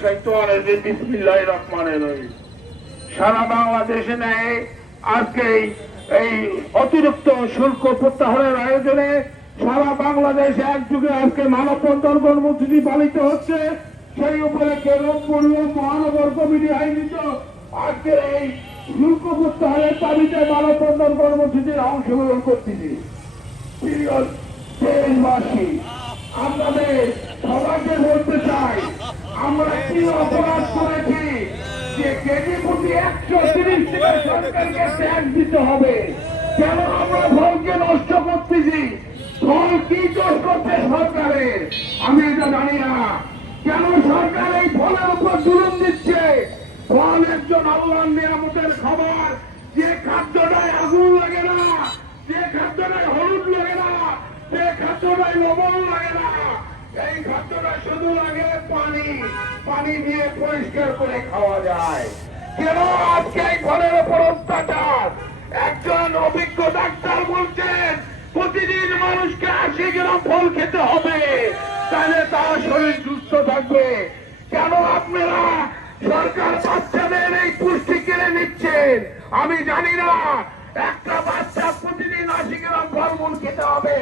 বিসমিল্লাহির রহমানির রহিম। সারা বাংলাদেশে নেয় আজকে এই অতিরিক্ত শুল্ক প্রত্যাহারের আয়োজনে সারা বাংলাদেশে একযুগে আজকে মানববন্ধন কর্মসূচি পালিত হচ্ছে। সেই উপলক্ষে রংপুর মহানগর কমিটি আয়োজিত আজকে এই শুল্ক প্রত্যাহারের দাবিতে মানববন্ধন কর্মসূচির অংশগ্রহণ করতেছি। দেশবাসী, আপনাদের সবাইকে বলতে চাই, আমরা কি অপরাধ করেছি যে কেজি প্রতি 130 টাকা সরকারকে ট্যাক্স দিতে হবে? কেন আমরা ফলকে নষ্ট করতেছি? ফল কি দোষ করছে সরকারের? আমি এটা জানি না। কেন সরকার এই ফলের উপর জুলুম দিচ্ছে? ফল একজন আল্লাহর নিয়ামতের খাবার। যে খাদ্যটায় আগুন লাগে না, যে খাদ্যটায় হলুদ লাগে না, যে খাদ্যটায় লবণ লাগে না, এই খাদ্যটা শুধু লাগে পানি। পানি দিয়ে পরিষ্কার করে খাওয়া যায়। কেন আজকে এই ফলের উপর অত্যাচার? একজন অভিজ্ঞ ডাক্তার বলছেন প্রতিদিন মানুষকে 80 গ্রাম ফল খেতে হবে, তাহলে তার শরীর সুস্থ থাকবে। কেন আপনারা সরকার বাচ্চাদের এই পুষ্টি কেড়ে নিচ্ছেন? আমি জানি না। একটা বাচ্চা প্রতিদিন 80 গ্রাম ফলমূল খেতে হবে,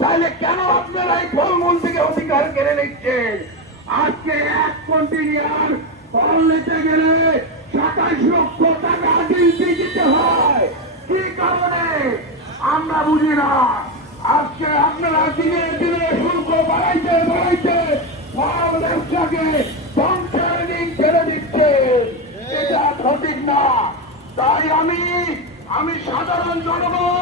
তাহলে কেন আপনারা এই ফলমূল থেকে অধিকার কেড়ে নিচ্ছেন? আজকে 1 কন্টেইনার ফল নিতে গেলে 27 লক্ষ টাকা দিতে হয়। কি কারণে আমরা বুঝি না। আজকে আপনারা দিনে দিনে শুল্ক বাড়াইতে ফল ব্যবসাকে ধ্বংসের দিন ছেড়ে দিচ্ছে। এটা সঠিক না। তাই আমি সাধারণ জনগণ